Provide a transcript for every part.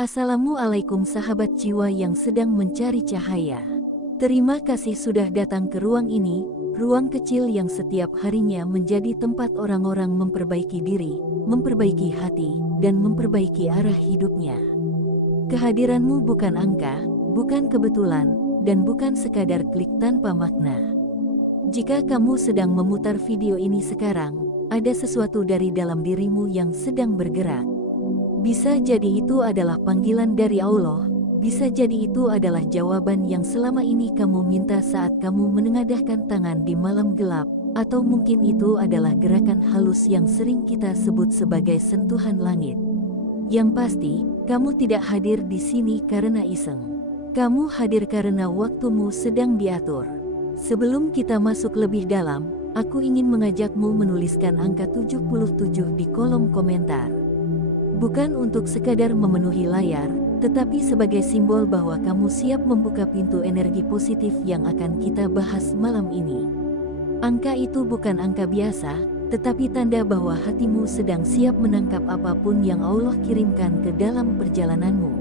Assalamualaikum sahabat jiwa yang sedang mencari cahaya. Terima kasih sudah datang ke ruang ini, ruang kecil yang setiap harinya menjadi tempat orang-orang memperbaiki diri, memperbaiki hati, dan memperbaiki arah hidupnya. Kehadiranmu bukan angka, bukan kebetulan, dan bukan sekadar klik tanpa makna. Jika kamu sedang memutar video ini sekarang, ada sesuatu dari dalam dirimu yang sedang bergerak. Bisa jadi itu adalah panggilan dari Allah, bisa jadi itu adalah jawaban yang selama ini kamu minta saat kamu menengadahkan tangan di malam gelap, atau mungkin itu adalah gerakan halus yang sering kita sebut sebagai sentuhan langit. Yang pasti, kamu tidak hadir di sini karena iseng. Kamu hadir karena waktumu sedang diatur. Sebelum kita masuk lebih dalam, aku ingin mengajakmu menuliskan angka 77 di kolom komentar. Bukan untuk sekadar memenuhi layar, tetapi sebagai simbol bahwa kamu siap membuka pintu energi positif yang akan kita bahas malam ini. Angka itu bukan angka biasa, tetapi tanda bahwa hatimu sedang siap menangkap apapun yang Allah kirimkan ke dalam perjalananmu.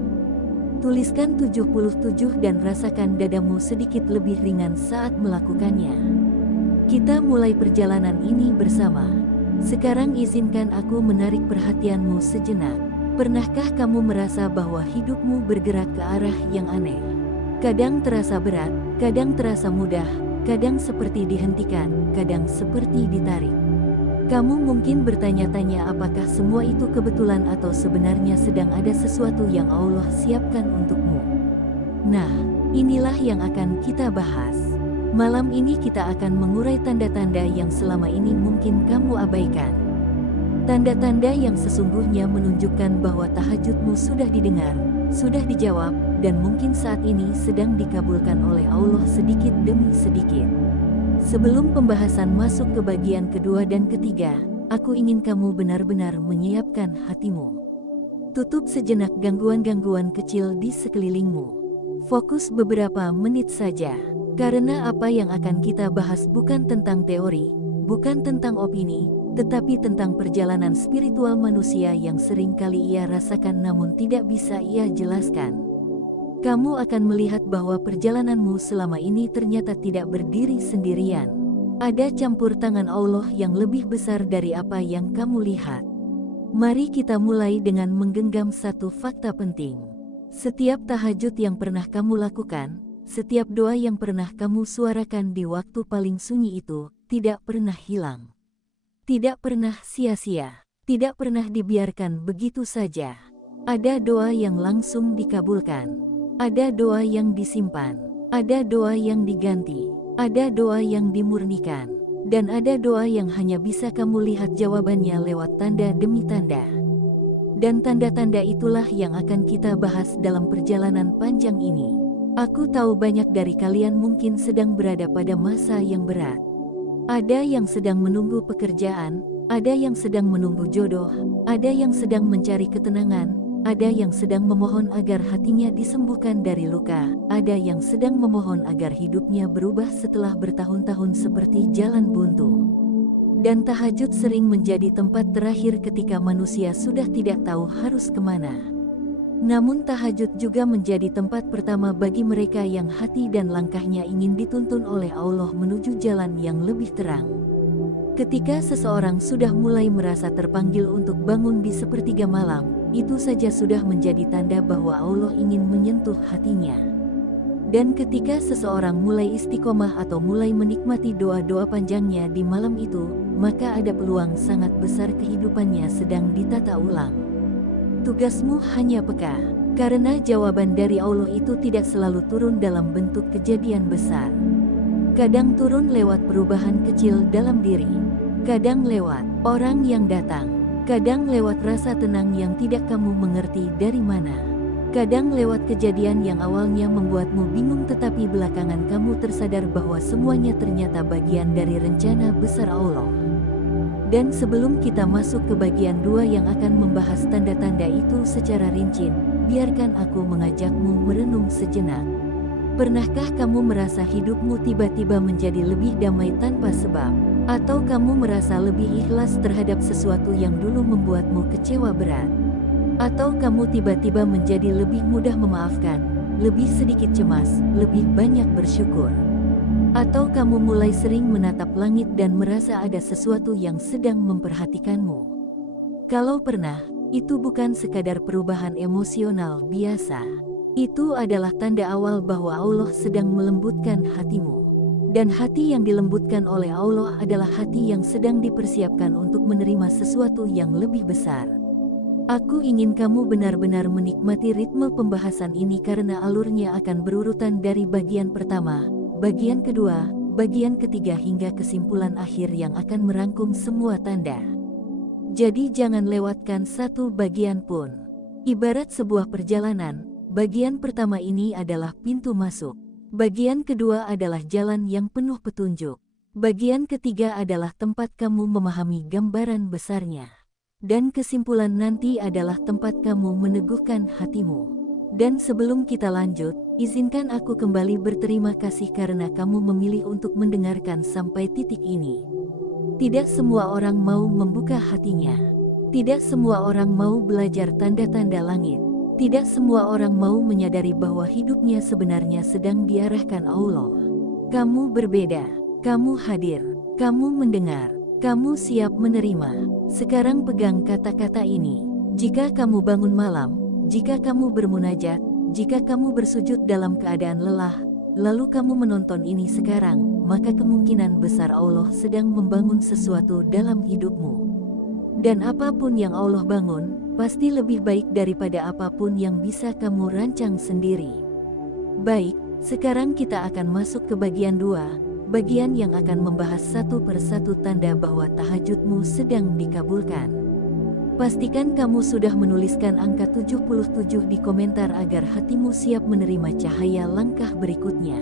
Tuliskan 77 dan rasakan dadamu sedikit lebih ringan saat melakukannya. Kita mulai perjalanan ini bersama. Sekarang izinkan aku menarik perhatianmu sejenak. Pernahkah kamu merasa bahwa hidupmu bergerak ke arah yang aneh? Kadang terasa berat, kadang terasa mudah, kadang seperti dihentikan, kadang seperti ditarik. Kamu mungkin bertanya-tanya apakah semua itu kebetulan atau sebenarnya sedang ada sesuatu yang Allah siapkan untukmu. Nah, inilah yang akan kita bahas. Malam ini kita akan mengurai tanda-tanda yang selama ini mungkin kamu abaikan. Tanda-tanda yang sesungguhnya menunjukkan bahwa tahajudmu sudah didengar, sudah dijawab, dan mungkin saat ini sedang dikabulkan oleh Allah sedikit demi sedikit. Sebelum pembahasan masuk ke bagian kedua dan ketiga, aku ingin kamu benar-benar menyiapkan hatimu. Tutup sejenak gangguan-gangguan kecil di sekelilingmu. Fokus beberapa menit saja. Karena apa yang akan kita bahas bukan tentang teori, bukan tentang opini, tetapi tentang perjalanan spiritual manusia yang sering kali ia rasakan namun tidak bisa ia jelaskan. Kamu akan melihat bahwa perjalananmu selama ini ternyata tidak berdiri sendirian. Ada campur tangan Allah yang lebih besar dari apa yang kamu lihat. Mari kita mulai dengan menggenggam satu fakta penting. Setiap tahajud yang pernah kamu lakukan, setiap doa yang pernah kamu suarakan di waktu paling sunyi itu, tidak pernah hilang. Tidak pernah sia-sia. Tidak pernah dibiarkan begitu saja. Ada doa yang langsung dikabulkan. Ada doa yang disimpan. Ada doa yang diganti. Ada doa yang dimurnikan. Dan ada doa yang hanya bisa kamu lihat jawabannya lewat tanda demi tanda. Dan tanda-tanda itulah yang akan kita bahas dalam perjalanan panjang ini. Aku tahu banyak dari kalian mungkin sedang berada pada masa yang berat. Ada yang sedang menunggu pekerjaan, ada yang sedang menunggu jodoh, ada yang sedang mencari ketenangan, ada yang sedang memohon agar hatinya disembuhkan dari luka, ada yang sedang memohon agar hidupnya berubah setelah bertahun-tahun seperti jalan buntu. Dan tahajud sering menjadi tempat terakhir ketika manusia sudah tidak tahu harus kemana. Namun tahajud juga menjadi tempat pertama bagi mereka yang hati dan langkahnya ingin dituntun oleh Allah menuju jalan yang lebih terang. Ketika seseorang sudah mulai merasa terpanggil untuk bangun di sepertiga malam, itu saja sudah menjadi tanda bahwa Allah ingin menyentuh hatinya. Dan ketika seseorang mulai istiqomah atau mulai menikmati doa-doa panjangnya di malam itu, maka ada peluang sangat besar kehidupannya sedang ditata ulang. Tugasmu hanya peka, karena jawaban dari Allah itu tidak selalu turun dalam bentuk kejadian besar. Kadang turun lewat perubahan kecil dalam diri, kadang lewat orang yang datang, kadang lewat rasa tenang yang tidak kamu mengerti dari mana, kadang lewat kejadian yang awalnya membuatmu bingung tetapi belakangan kamu tersadar bahwa semuanya ternyata bagian dari rencana besar Allah. Dan sebelum kita masuk ke bagian 2 yang akan membahas tanda-tanda itu secara rinci, biarkan aku mengajakmu merenung sejenak. Pernahkah kamu merasa hidupmu tiba-tiba menjadi lebih damai tanpa sebab? Atau kamu merasa lebih ikhlas terhadap sesuatu yang dulu membuatmu kecewa berat? Atau kamu tiba-tiba menjadi lebih mudah memaafkan, lebih sedikit cemas, lebih banyak bersyukur. Atau kamu mulai sering menatap langit dan merasa ada sesuatu yang sedang memperhatikanmu. Kalau pernah, itu bukan sekadar perubahan emosional biasa. Itu adalah tanda awal bahwa Allah sedang melembutkan hatimu. Dan hati yang dilembutkan oleh Allah adalah hati yang sedang dipersiapkan untuk menerima sesuatu yang lebih besar. Aku ingin kamu benar-benar menikmati ritme pembahasan ini karena alurnya akan berurutan dari bagian pertama, bagian kedua, bagian ketiga hingga kesimpulan akhir yang akan merangkum semua tanda. Jadi jangan lewatkan satu bagian pun. Ibarat sebuah perjalanan, bagian pertama ini adalah pintu masuk. Bagian kedua adalah jalan yang penuh petunjuk. Bagian ketiga adalah tempat kamu memahami gambaran besarnya. Dan kesimpulan nanti adalah tempat kamu meneguhkan hatimu. Dan sebelum kita lanjut, izinkan aku kembali berterima kasih karena kamu memilih untuk mendengarkan sampai titik ini. Tidak semua orang mau membuka hatinya. Tidak semua orang mau belajar tanda-tanda langit. Tidak semua orang mau menyadari bahwa hidupnya sebenarnya sedang diarahkan Allah. Kamu berbeda, kamu hadir, kamu mendengar, kamu siap menerima. Sekarang pegang kata-kata ini. Jika kamu bangun malam, jika kamu bermunajat, jika kamu bersujud dalam keadaan lelah, lalu kamu menonton ini sekarang, maka kemungkinan besar Allah sedang membangun sesuatu dalam hidupmu. Dan apapun yang Allah bangun, pasti lebih baik daripada apapun yang bisa kamu rancang sendiri. Baik, sekarang kita akan masuk ke bagian 2. Bagian yang akan membahas satu persatu tanda bahwa tahajudmu sedang dikabulkan. Pastikan kamu sudah menuliskan angka 77 di komentar agar hatimu siap menerima cahaya langkah berikutnya.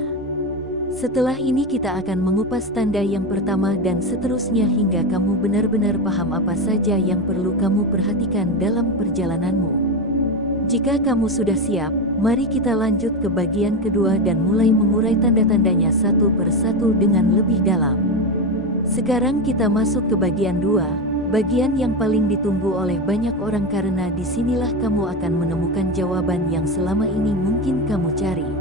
Setelah ini kita akan mengupas tanda yang pertama dan seterusnya hingga kamu benar-benar paham apa saja yang perlu kamu perhatikan dalam perjalananmu. Jika kamu sudah siap, mari kita lanjut ke bagian kedua dan mulai mengurai tanda-tandanya satu persatu dengan lebih dalam. Sekarang kita masuk ke bagian 2, bagian yang paling ditunggu oleh banyak orang karena disinilah kamu akan menemukan jawaban yang selama ini mungkin kamu cari.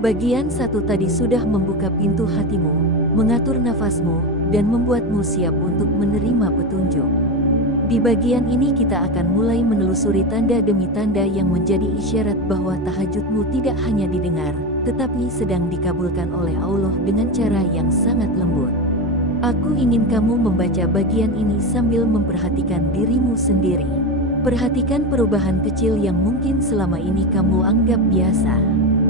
Bagian 1 tadi sudah membuka pintu hatimu, mengatur nafasmu, dan membuatmu siap untuk menerima petunjuk. Di bagian ini kita akan mulai menelusuri tanda demi tanda yang menjadi isyarat bahwa tahajudmu tidak hanya didengar, tetapi sedang dikabulkan oleh Allah dengan cara yang sangat lembut. Aku ingin kamu membaca bagian ini sambil memperhatikan dirimu sendiri. Perhatikan perubahan kecil yang mungkin selama ini kamu anggap biasa.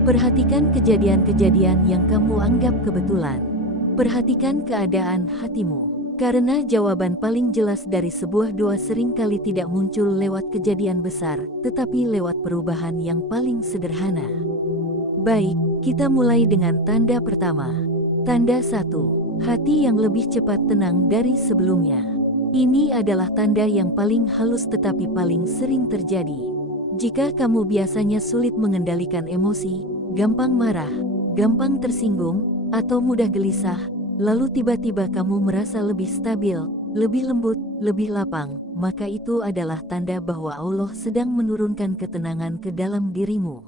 Perhatikan kejadian-kejadian yang kamu anggap kebetulan. Perhatikan keadaan hatimu. Karena jawaban paling jelas dari sebuah doa seringkali tidak muncul lewat kejadian besar, tetapi lewat perubahan yang paling sederhana. Baik, kita mulai dengan tanda pertama. Tanda 1. Hati yang lebih cepat tenang dari sebelumnya. Ini adalah tanda yang paling halus tetapi paling sering terjadi. Jika kamu biasanya sulit mengendalikan emosi, gampang marah, gampang tersinggung, atau mudah gelisah, lalu tiba-tiba kamu merasa lebih stabil, lebih lembut, lebih lapang, maka itu adalah tanda bahwa Allah sedang menurunkan ketenangan ke dalam dirimu.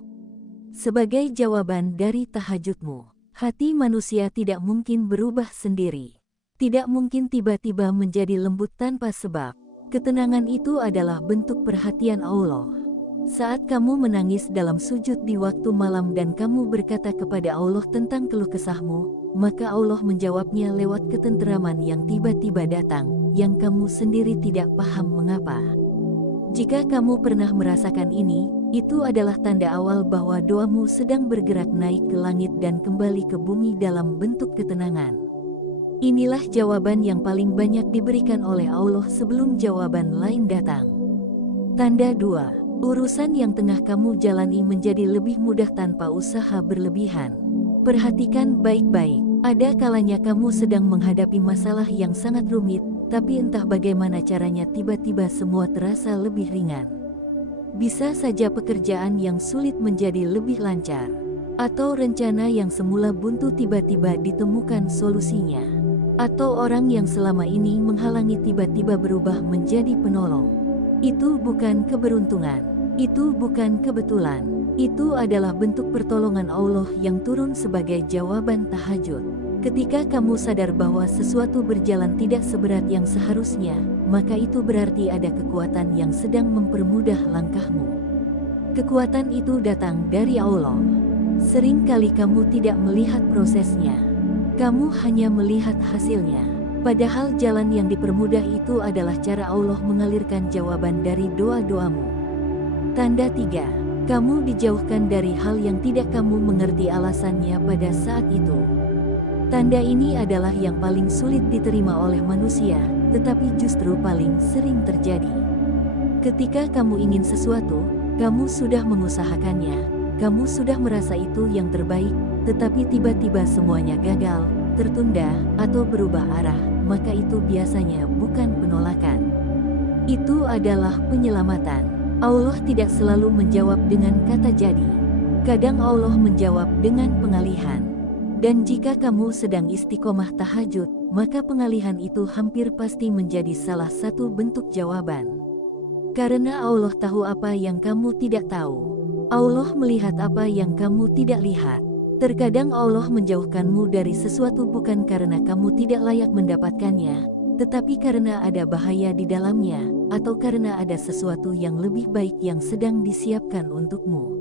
Sebagai jawaban dari tahajudmu, hati manusia tidak mungkin berubah sendiri. Tidak mungkin tiba-tiba menjadi lembut tanpa sebab. Ketenangan itu adalah bentuk perhatian Allah. Saat kamu menangis dalam sujud di waktu malam dan kamu berkata kepada Allah tentang keluh kesahmu, maka Allah menjawabnya lewat ketenteraman yang tiba-tiba datang, yang kamu sendiri tidak paham mengapa. Jika kamu pernah merasakan ini, itu adalah tanda awal bahwa doamu sedang bergerak naik ke langit dan kembali ke bumi dalam bentuk ketenangan. Inilah jawaban yang paling banyak diberikan oleh Allah sebelum jawaban lain datang. Tanda 2. Urusan yang tengah kamu jalani menjadi lebih mudah tanpa usaha berlebihan. Perhatikan baik-baik, ada kalanya kamu sedang menghadapi masalah yang sangat rumit, tapi entah bagaimana caranya tiba-tiba semua terasa lebih ringan. Bisa saja pekerjaan yang sulit menjadi lebih lancar, atau rencana yang semula buntu tiba-tiba ditemukan solusinya, atau orang yang selama ini menghalangi tiba-tiba berubah menjadi penolong. Itu bukan keberuntungan, itu bukan kebetulan. Itu adalah bentuk pertolongan Allah yang turun sebagai jawaban tahajud. Ketika kamu sadar bahwa sesuatu berjalan tidak seberat yang seharusnya, maka itu berarti ada kekuatan yang sedang mempermudah langkahmu. Kekuatan itu datang dari Allah. Seringkali kamu tidak melihat prosesnya. Kamu hanya melihat hasilnya. Padahal jalan yang dipermudah itu adalah cara Allah mengalirkan jawaban dari doa-doamu. Tanda 3. Kamu dijauhkan dari hal yang tidak kamu mengerti alasannya pada saat itu. Tanda ini adalah yang paling sulit diterima oleh manusia, tetapi justru paling sering terjadi. Ketika kamu ingin sesuatu, kamu sudah mengusahakannya, kamu sudah merasa itu yang terbaik, tetapi tiba-tiba semuanya gagal, tertunda, atau berubah arah, maka itu biasanya bukan penolakan. Itu adalah penyelamatan. Allah tidak selalu menjawab dengan kata jadi. Kadang Allah menjawab dengan pengalihan. Dan jika kamu sedang istiqomah tahajud, maka pengalihan itu hampir pasti menjadi salah satu bentuk jawaban. Karena Allah tahu apa yang kamu tidak tahu. Allah melihat apa yang kamu tidak lihat. Terkadang Allah menjauhkanmu dari sesuatu bukan karena kamu tidak layak mendapatkannya, tetapi karena ada bahaya di dalamnya, atau karena ada sesuatu yang lebih baik yang sedang disiapkan untukmu.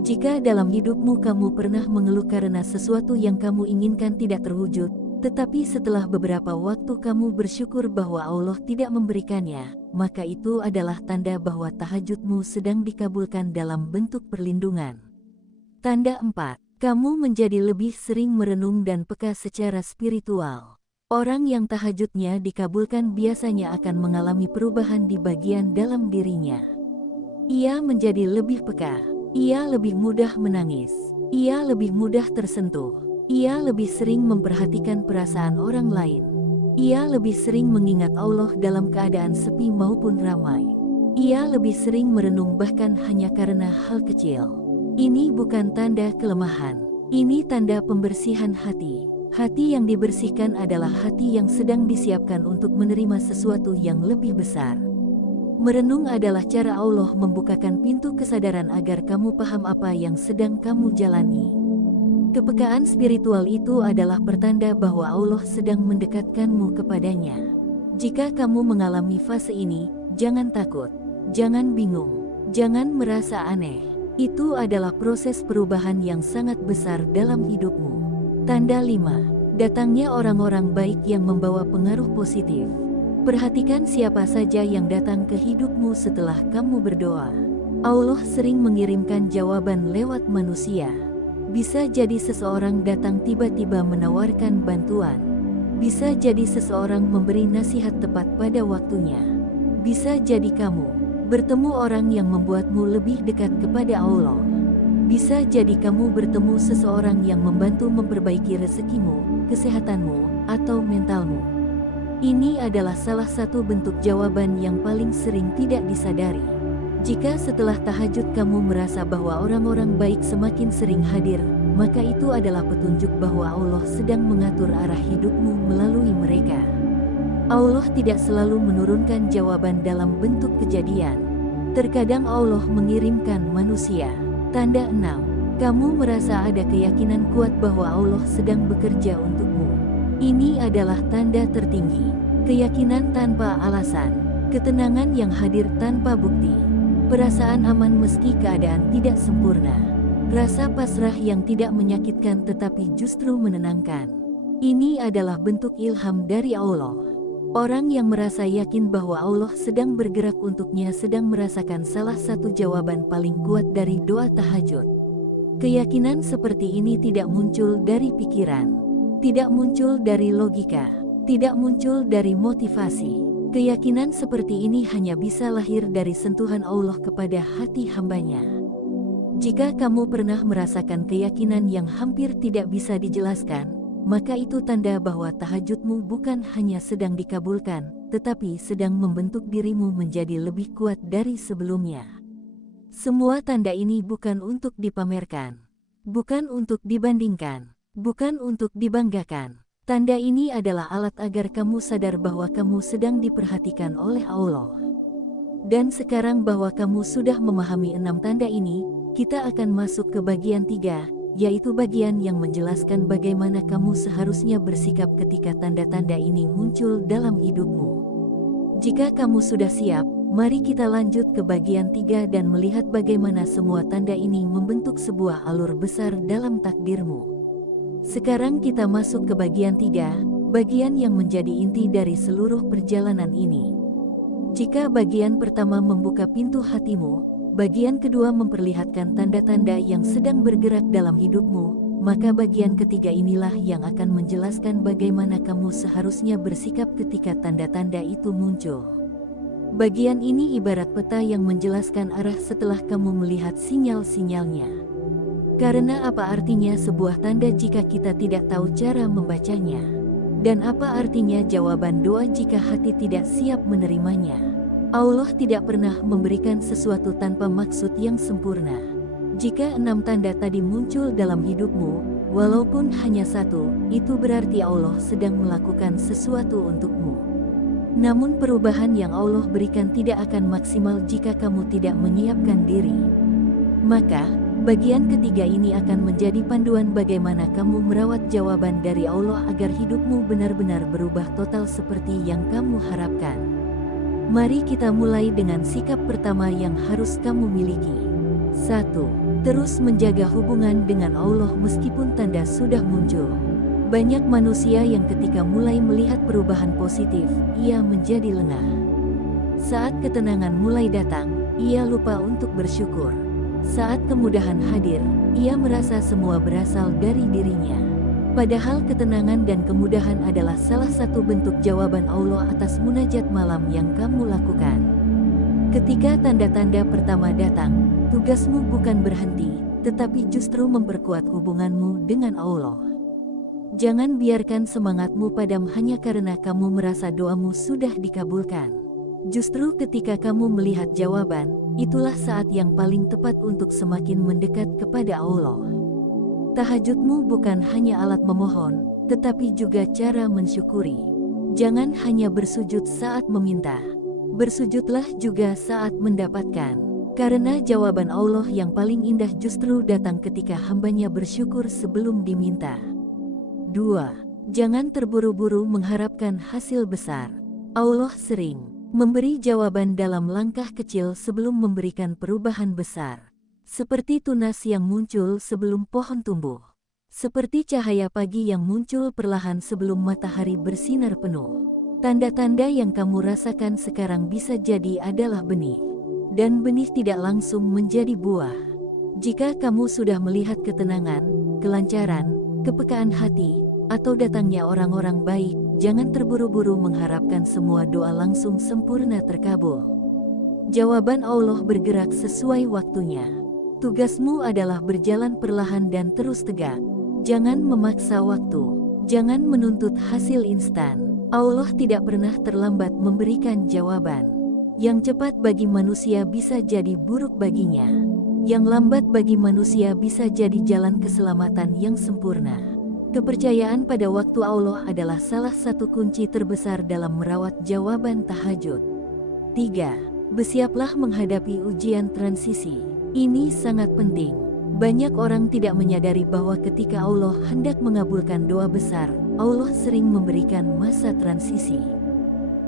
Jika dalam hidupmu kamu pernah mengeluh karena sesuatu yang kamu inginkan tidak terwujud, tetapi setelah beberapa waktu kamu bersyukur bahwa Allah tidak memberikannya, maka itu adalah tanda bahwa tahajudmu sedang dikabulkan dalam bentuk perlindungan. Tanda 4. Kamu menjadi lebih sering merenung dan peka secara spiritual. Orang yang tahajudnya dikabulkan biasanya akan mengalami perubahan di bagian dalam dirinya. Ia menjadi lebih peka. Ia lebih mudah menangis. Ia lebih mudah tersentuh. Ia lebih sering memperhatikan perasaan orang lain. Ia lebih sering mengingat Allah dalam keadaan sepi maupun ramai. Ia lebih sering merenung bahkan hanya karena hal kecil. Ini bukan tanda kelemahan. Ini tanda pembersihan hati. Hati yang dibersihkan adalah hati yang sedang disiapkan untuk menerima sesuatu yang lebih besar. Merenung adalah cara Allah membukakan pintu kesadaran agar kamu paham apa yang sedang kamu jalani. Kepekaan spiritual itu adalah pertanda bahwa Allah sedang mendekatkanmu kepadanya. Jika kamu mengalami fase ini, jangan takut, jangan bingung, jangan merasa aneh. Itu adalah proses perubahan yang sangat besar dalam hidupmu. Tanda 5. Datangnya orang-orang baik yang membawa pengaruh positif. Perhatikan siapa saja yang datang ke hidupmu setelah kamu berdoa. Allah sering mengirimkan jawaban lewat manusia. Bisa jadi seseorang datang tiba-tiba menawarkan bantuan. Bisa jadi seseorang memberi nasihat tepat pada waktunya. Bisa jadi kamu bertemu orang yang membuatmu lebih dekat kepada Allah. Bisa jadi kamu bertemu seseorang yang membantu memperbaiki rezekimu, kesehatanmu, atau mentalmu. Ini adalah salah satu bentuk jawaban yang paling sering tidak disadari. Jika setelah tahajud kamu merasa bahwa orang-orang baik semakin sering hadir, maka itu adalah petunjuk bahwa Allah sedang mengatur arah hidupmu melalui mereka. Allah tidak selalu menurunkan jawaban dalam bentuk kejadian. Terkadang Allah mengirimkan manusia. Tanda 6. Kamu merasa ada keyakinan kuat bahwa Allah sedang bekerja untukmu. Ini adalah tanda tertinggi. Keyakinan tanpa alasan. Ketenangan yang hadir tanpa bukti. Perasaan aman meski keadaan tidak sempurna. Rasa pasrah yang tidak menyakitkan tetapi justru menenangkan. Ini adalah bentuk ilham dari Allah. Orang yang merasa yakin bahwa Allah sedang bergerak untuknya sedang merasakan salah satu jawaban paling kuat dari doa tahajud. Keyakinan seperti ini tidak muncul dari pikiran. Tidak muncul dari logika, tidak muncul dari motivasi. Keyakinan seperti ini hanya bisa lahir dari sentuhan Allah kepada hati hambanya. Jika kamu pernah merasakan keyakinan yang hampir tidak bisa dijelaskan, maka itu tanda bahwa tahajudmu bukan hanya sedang dikabulkan, tetapi sedang membentuk dirimu menjadi lebih kuat dari sebelumnya. Semua tanda ini bukan untuk dipamerkan, bukan untuk dibandingkan. Bukan untuk dibanggakan. Tanda ini adalah alat agar kamu sadar bahwa kamu sedang diperhatikan oleh Allah. Dan sekarang bahwa kamu sudah memahami 6 tanda ini, kita akan masuk ke bagian 3, yaitu bagian yang menjelaskan bagaimana kamu seharusnya bersikap ketika tanda-tanda ini muncul dalam hidupmu. Jika kamu sudah siap, mari kita lanjut ke bagian 3 dan melihat bagaimana semua tanda ini membentuk sebuah alur besar dalam takdirmu. Sekarang kita masuk ke bagian 3, bagian yang menjadi inti dari seluruh perjalanan ini. Jika bagian pertama membuka pintu hatimu, bagian kedua memperlihatkan tanda-tanda yang sedang bergerak dalam hidupmu, maka bagian ketiga inilah yang akan menjelaskan bagaimana kamu seharusnya bersikap ketika tanda-tanda itu muncul. Bagian ini ibarat peta yang menjelaskan arah setelah kamu melihat sinyal-sinyalnya. Karena apa artinya sebuah tanda jika kita tidak tahu cara membacanya? Dan apa artinya jawaban doa jika hati tidak siap menerimanya? Allah tidak pernah memberikan sesuatu tanpa maksud yang sempurna. Jika 6 tanda tadi muncul dalam hidupmu, walaupun hanya satu, itu berarti Allah sedang melakukan sesuatu untukmu. Namun perubahan yang Allah berikan tidak akan maksimal jika kamu tidak menyiapkan diri. Maka, bagian ketiga ini akan menjadi panduan bagaimana kamu merawat jawaban dari Allah agar hidupmu benar-benar berubah total seperti yang kamu harapkan. Mari kita mulai dengan sikap pertama yang harus kamu miliki. 1. Terus menjaga hubungan dengan Allah meskipun tanda sudah muncul. Banyak manusia yang ketika mulai melihat perubahan positif, ia menjadi lengah. Saat ketenangan mulai datang, ia lupa untuk bersyukur. Saat kemudahan hadir, ia merasa semua berasal dari dirinya. Padahal ketenangan dan kemudahan adalah salah satu bentuk jawaban Allah atas munajat malam yang kamu lakukan. Ketika tanda-tanda pertama datang, tugasmu bukan berhenti, tetapi justru memperkuat hubunganmu dengan Allah. Jangan biarkan semangatmu padam hanya karena kamu merasa doamu sudah dikabulkan. Justru ketika kamu melihat jawaban, itulah saat yang paling tepat untuk semakin mendekat kepada Allah. Tahajudmu bukan hanya alat memohon, tetapi juga cara mensyukuri. Jangan hanya bersujud saat meminta. Bersujudlah juga saat mendapatkan. Karena jawaban Allah yang paling indah justru datang ketika hambanya bersyukur sebelum diminta. 2. Jangan terburu-buru mengharapkan hasil besar. Allah sering memberi jawaban dalam langkah kecil sebelum memberikan perubahan besar. Seperti tunas yang muncul sebelum pohon tumbuh. Seperti cahaya pagi yang muncul perlahan sebelum matahari bersinar penuh. Tanda-tanda yang kamu rasakan sekarang bisa jadi adalah benih. Dan benih tidak langsung menjadi buah. Jika kamu sudah melihat ketenangan, kelancaran, kepekaan hati, atau datangnya orang-orang baik, jangan terburu-buru mengharapkan semua doa langsung sempurna terkabul. Jawaban Allah bergerak sesuai waktunya. Tugasmu adalah berjalan perlahan dan terus tegak. Jangan memaksa waktu. Jangan menuntut hasil instan. Allah tidak pernah terlambat memberikan jawaban. Yang cepat bagi manusia bisa jadi buruk baginya. Yang lambat bagi manusia bisa jadi jalan keselamatan yang sempurna. Kepercayaan pada waktu Allah adalah salah satu kunci terbesar dalam merawat jawaban tahajud. 3. Bersiaplah menghadapi ujian transisi. Ini sangat penting. Banyak orang tidak menyadari bahwa ketika Allah hendak mengabulkan doa besar, Allah sering memberikan masa transisi.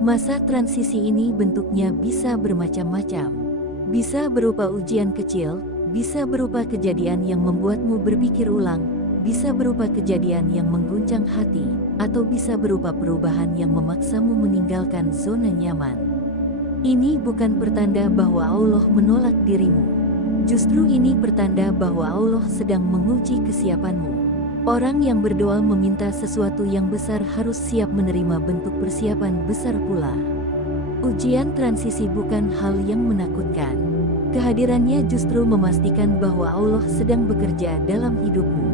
Masa transisi ini bentuknya bisa bermacam-macam. Bisa berupa ujian kecil, bisa berupa kejadian yang membuatmu berpikir ulang, bisa berupa kejadian yang mengguncang hati, atau bisa berupa perubahan yang memaksamu meninggalkan zona nyaman. Ini bukan pertanda bahwa Allah menolak dirimu. Justru ini pertanda bahwa Allah sedang menguji kesiapanmu. Orang yang berdoa meminta sesuatu yang besar harus siap menerima bentuk persiapan besar pula. Ujian transisi bukan hal yang menakutkan. Kehadirannya justru memastikan bahwa Allah sedang bekerja dalam hidupmu.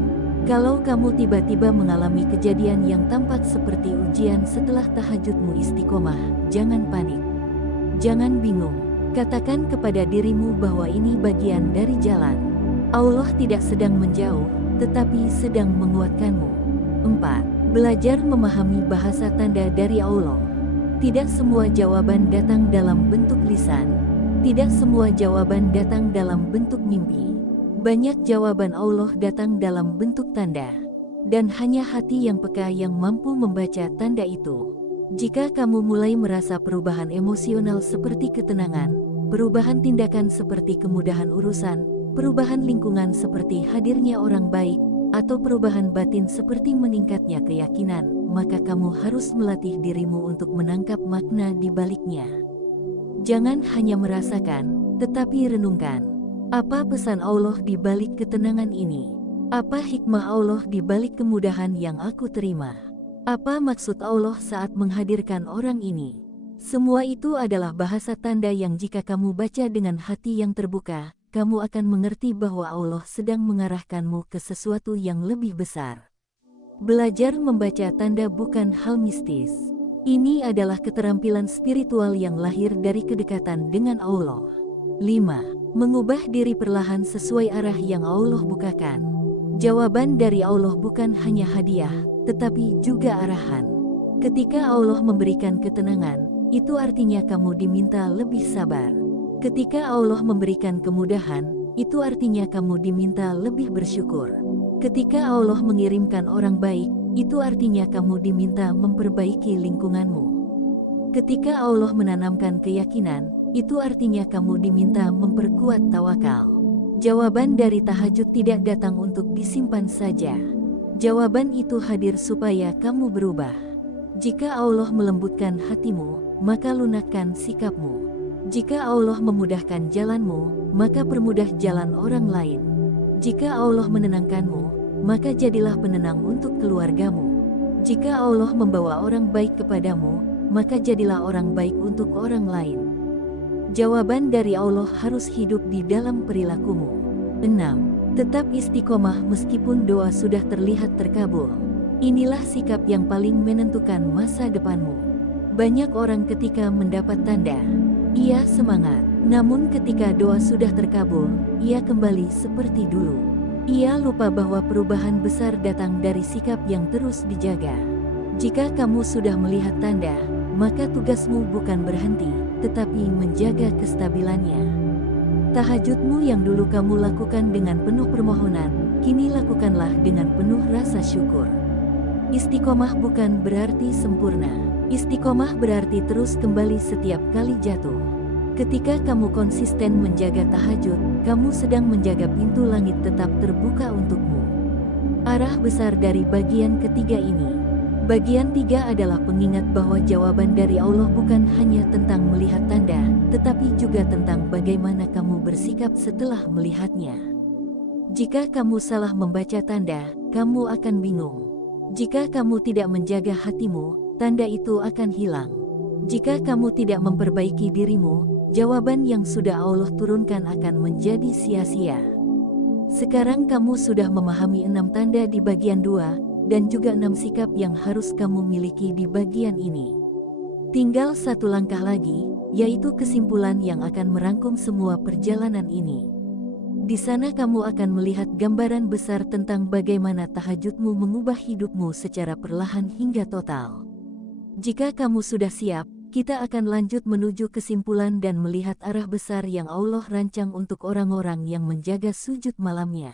Kalau kamu tiba-tiba mengalami kejadian yang tampak seperti ujian setelah tahajudmu istiqomah, jangan panik. Jangan bingung. Katakan kepada dirimu bahwa ini bagian dari jalan. Allah tidak sedang menjauh, tetapi sedang menguatkanmu. 4. Belajar memahami bahasa tanda dari Allah. Tidak semua jawaban datang dalam bentuk lisan. Tidak semua jawaban datang dalam bentuk mimpi. Banyak jawaban Allah datang dalam bentuk tanda. Dan hanya hati yang peka yang mampu membaca tanda itu. Jika kamu mulai merasa perubahan emosional seperti ketenangan, perubahan tindakan seperti kemudahan urusan, perubahan lingkungan seperti hadirnya orang baik, atau perubahan batin seperti meningkatnya keyakinan, maka kamu harus melatih dirimu untuk menangkap makna di baliknya. Jangan hanya merasakan, tetapi renungkan. Apa pesan Allah di balik ketenangan ini? Apa hikmah Allah di balik kemudahan yang aku terima? Apa maksud Allah saat menghadirkan orang ini? Semua itu adalah bahasa tanda yang jika kamu baca dengan hati yang terbuka, kamu akan mengerti bahwa Allah sedang mengarahkanmu ke sesuatu yang lebih besar. Belajar membaca tanda bukan hal mistis. Ini adalah keterampilan spiritual yang lahir dari kedekatan dengan Allah. 5. Mengubah diri perlahan sesuai arah yang Allah bukakan. Jawaban dari Allah bukan hanya hadiah, tetapi juga arahan. Ketika Allah memberikan ketenangan, itu artinya kamu diminta lebih sabar. Ketika Allah memberikan kemudahan, itu artinya kamu diminta lebih bersyukur. Ketika Allah mengirimkan orang baik, itu artinya kamu diminta memperbaiki lingkunganmu. Ketika Allah menanamkan keyakinan, itu artinya kamu diminta memperkuat tawakal. Jawaban dari tahajud tidak datang untuk disimpan saja. Jawaban itu hadir supaya kamu berubah. Jika Allah melembutkan hatimu, maka lunakkan sikapmu. Jika Allah memudahkan jalanmu, maka permudah jalan orang lain. Jika Allah menenangkanmu, maka jadilah penenang untuk keluargamu. Jika Allah membawa orang baik kepadamu, maka jadilah orang baik untuk orang lain. Jawaban dari Allah harus hidup di dalam perilakumu. 6. Tetap istiqomah meskipun doa sudah terlihat terkabul. Inilah sikap yang paling menentukan masa depanmu. Banyak orang ketika mendapat tanda, ia semangat. Namun ketika doa sudah terkabul, ia kembali seperti dulu. Ia lupa bahwa perubahan besar datang dari sikap yang terus dijaga. Jika kamu sudah melihat tanda, maka tugasmu bukan berhenti, tetapi menjaga kestabilannya. Tahajudmu yang dulu kamu lakukan dengan penuh permohonan, kini lakukanlah dengan penuh rasa syukur. Istiqomah bukan berarti sempurna. Istiqomah berarti terus kembali setiap kali jatuh. Ketika kamu konsisten menjaga tahajud, kamu sedang menjaga pintu langit tetap terbuka untukmu. Arah besar dari bagian ketiga ini. Bagian 3 adalah pengingat bahwa jawaban dari Allah bukan hanya tentang melihat tanda, tetapi juga tentang bagaimana kamu bersikap setelah melihatnya. Jika kamu salah membaca tanda, kamu akan bingung. Jika kamu tidak menjaga hatimu, tanda itu akan hilang. Jika kamu tidak memperbaiki dirimu, jawaban yang sudah Allah turunkan akan menjadi sia-sia. Sekarang kamu sudah memahami 6 tanda di bagian 2, dan juga 6 sikap yang harus kamu miliki di bagian ini. Tinggal satu langkah lagi, yaitu kesimpulan yang akan merangkum semua perjalanan ini. Di sana kamu akan melihat gambaran besar tentang bagaimana tahajudmu mengubah hidupmu secara perlahan hingga total. Jika kamu sudah siap, kita akan lanjut menuju kesimpulan dan melihat arah besar yang Allah rancang untuk orang-orang yang menjaga sujud malamnya.